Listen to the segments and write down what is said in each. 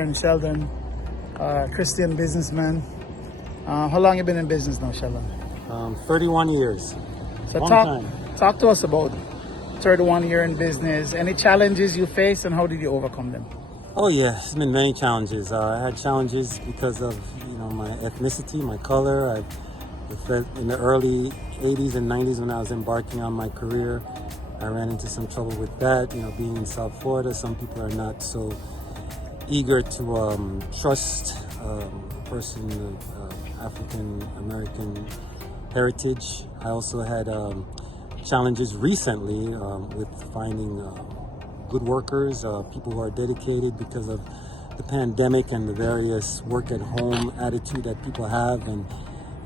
friend Sheldon, Christian businessman. How long you been in business now, Sheldon? 31 years. So Long time. talk to us about 31 year in business. Any challenges you faced and how did you overcome them? Oh yeah, there's been many challenges. I had challenges because of my ethnicity, my color. In the early 80s and 90s when I was embarking on my career, I ran into some trouble with that. Being in South Florida, some people are not so eager to trust a person of African American heritage. I also had challenges recently with finding good workers, people who are dedicated because of the pandemic and the various work at home attitude that people have. And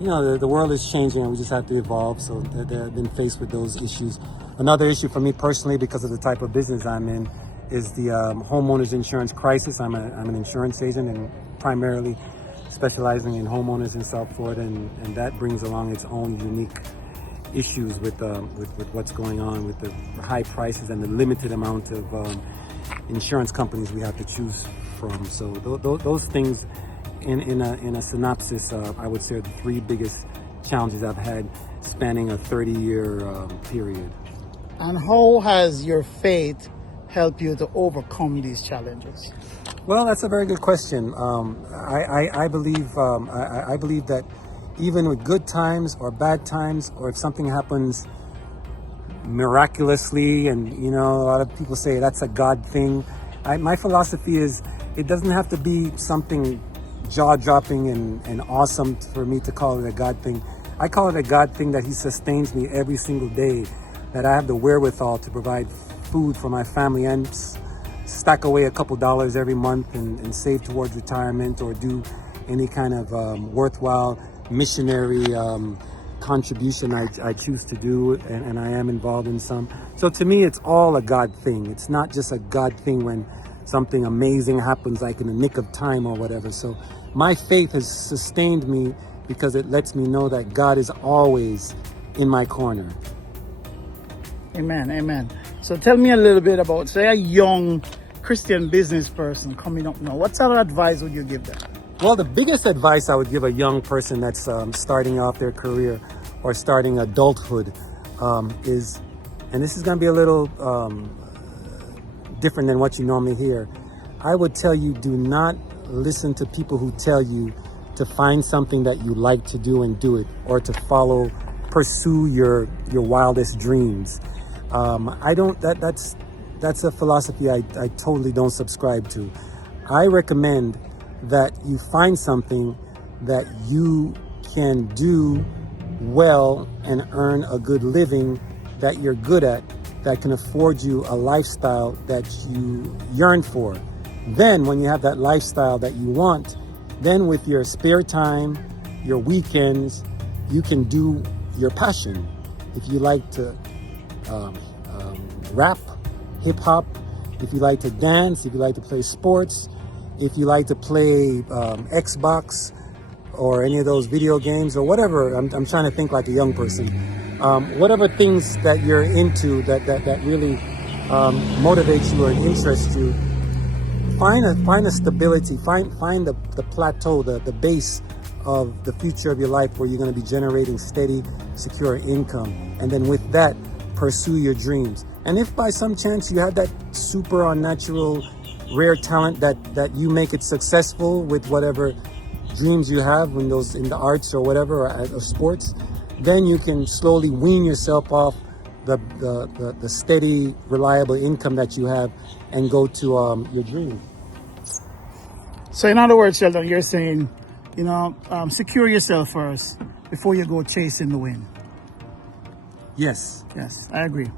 the world is changing and we just have to evolve. So they've been faced with those issues. Another issue for me personally, because of the type of business I'm in, is the homeowners insurance crisis. I'm an insurance agent and primarily specializing in homeowners in South Florida, and that brings along its own unique issues with what's going on with the high prices and the limited amount of insurance companies we have to choose from. So those things, in a synopsis, I would say are the three biggest challenges I've had spanning a 30-year period. And how has your faith helped you to overcome these challenges? Well, that's a very good question. I believe that even with good times or bad times, or if something happens miraculously, and a lot of people say that's a God thing. My philosophy is it doesn't have to be something jaw-dropping and awesome for me to call it a God thing. I call it a God thing that He sustains me every single day, that I have the wherewithal to provide food for my family and stack away a couple dollars every month and save towards retirement, or do any kind of worthwhile missionary contribution I choose to do, and I am involved in some. So to me, it's all a God thing. It's not just a God thing when something amazing happens, like in the nick of time or whatever. So my faith has sustained me because it lets me know that God is always in my corner. Amen, amen. So tell me a little bit about, say, a young Christian business person coming up now. What sort of advice would you give them? Well, the biggest advice I would give a young person that's starting off their career or starting adulthood is, and this is going to be a little different than what you normally hear, I would tell you, do not listen to people who tell you to find something that you like to do and do it, or to pursue your wildest dreams. That's a philosophy I totally don't subscribe to. I recommend that you find something that you can do well and earn a good living that you're good at, that can afford you a lifestyle that you yearn for. Then when you have that lifestyle that you want, then with your spare time, your weekends, you can do your passion. If you like to rap, hip hop, if you like to dance, if you like to play sports, if you like to play Xbox or any of those video games or whatever, I'm trying to think like a young person. Whatever things that you're into that really motivates you or interests you, find a stability, find the plateau, the base of the future of your life where you're going to be generating steady, secure income. And then with that, pursue your dreams. And if by some chance you have that super unnatural, rare talent that you make it successful with whatever dreams you have in the arts or whatever, or sports, then you can slowly wean yourself off the steady, reliable income that you have and go to your dream. So in other words, Sheldon, you're saying, secure yourself first before you go chasing the wind. Yes. Yes, I agree.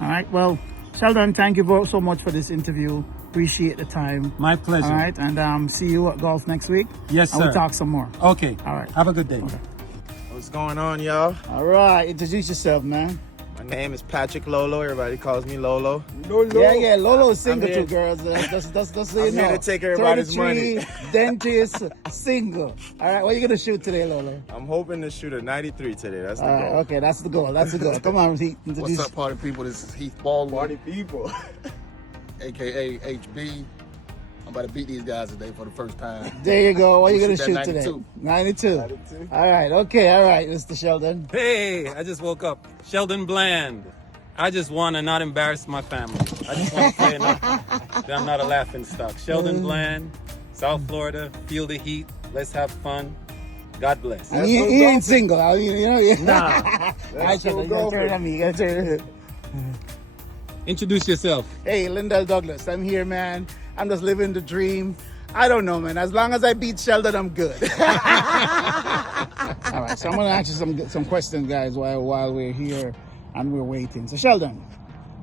All right. Well, Sheldon, thank you so much for this interview. Appreciate the time. My pleasure. All right. And see you at golf next week. Yes, sir. And we'll talk some more. Okay. All right. Have a good day. Okay. What's going on, y'all? All right. Introduce yourself, man. My name is Patrick Lolo. Everybody calls me Lolo. Yeah. Lolo's single I'm here. too, girls. That's so you I'm know. here to take everybody's 33, money. dentist, single. All right. What are you gonna shoot today, Lolo? I'm hoping to shoot a 93 today. That's the All right. goal. Okay. That's the goal. That's the goal. Come on, Heath. Introduce. What's up, party people? This is Heath Baldwin, Party people. aka HB. I'm about to beat these guys today for the first time. There you go. What are you going to Shoot shoot that today? 92. 92. All right. Okay. All right, Mr. Sheldon. Hey, I just woke up. Sheldon Bland. I just want to not embarrass my family. I just want to say enough that I'm not a laughing stock. Sheldon Bland, South Florida, feel the heat. Let's have fun. God bless. And he ain't single. I mean, you know. Yeah. Nah. All right, Sheldon, you got to turn it on me. You got to turn it. Introduce yourself. Hey, Lyndell Douglas. I'm here, man. I'm just living the dream. I don't know, man. As long as I beat Sheldon, I'm good. All right, so I'm going to ask you some questions, guys, while we're here and we're waiting. So, Sheldon,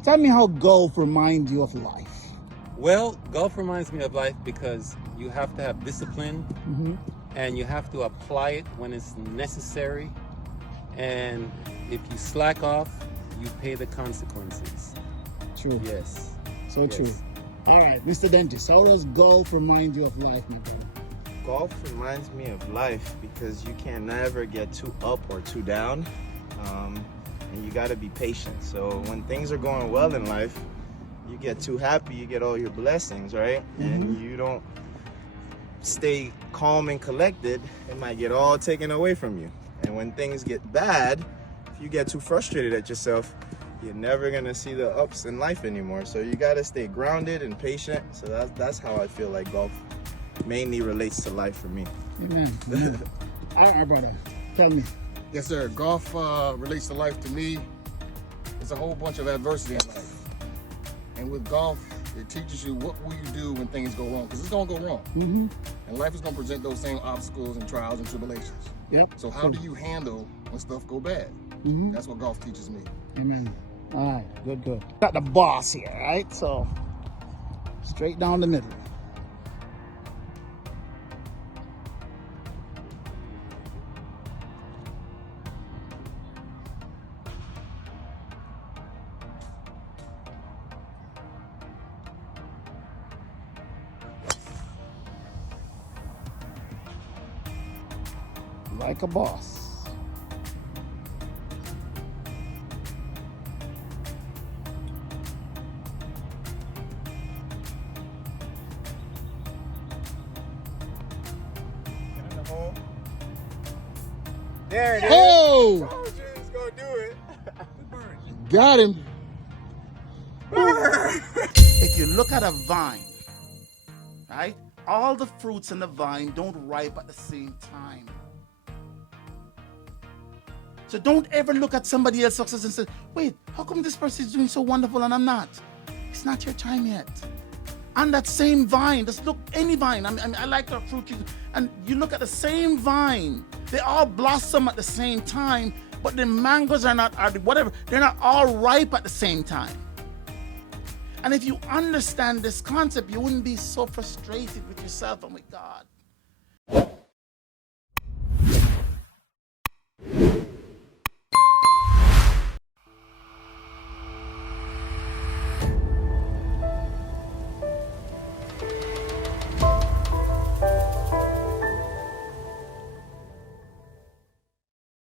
tell me how golf reminds you of life. Well, golf reminds me of life because you have to have discipline and you have to apply it when it's necessary. And if you slack off, you pay the consequences. True. Yes. So Yes. true. All right, Mr. Dentist, how does golf remind you of life, my brother? Golf reminds me of life because you can never get too up or too down. And you got to be patient. So when things are going well in life, you get too happy, you get all your blessings, right? And you don't stay calm and collected, it might get all taken away from you. And when things get bad, if you get too frustrated at yourself, you're never gonna see the ups in life anymore. So you gotta stay grounded and patient. So that's how I feel like golf mainly relates to life for me. Amen. Amen. All right, brother, tell me. Yes, sir. Golf relates to life to me. It's a whole bunch of adversity in life. And with golf, it teaches you what will you do when things go wrong, because it's going to go wrong. And life is going to present those same obstacles and trials and tribulations. Yep. So how do you handle when stuff go bad? That's what golf teaches me. Amen. All right, good. Got the boss here, right? So, straight down the middle. Like a boss. Get in the hole. There it is. Oh! Told you he was gonna do it. Got him. If you look at a vine, right? All the fruits in the vine don't ripe at the same time. So don't ever look at somebody else's success and say, wait, how come this person is doing so wonderful and I'm not? It's not your time yet. On that same vine, just look, any vine. I mean, I like the fruit trees. And you look at the same vine, they all blossom at the same time, but the mangoes are not, or whatever, they're not all ripe at the same time. And if you understand this concept, you wouldn't be so frustrated with yourself and with God.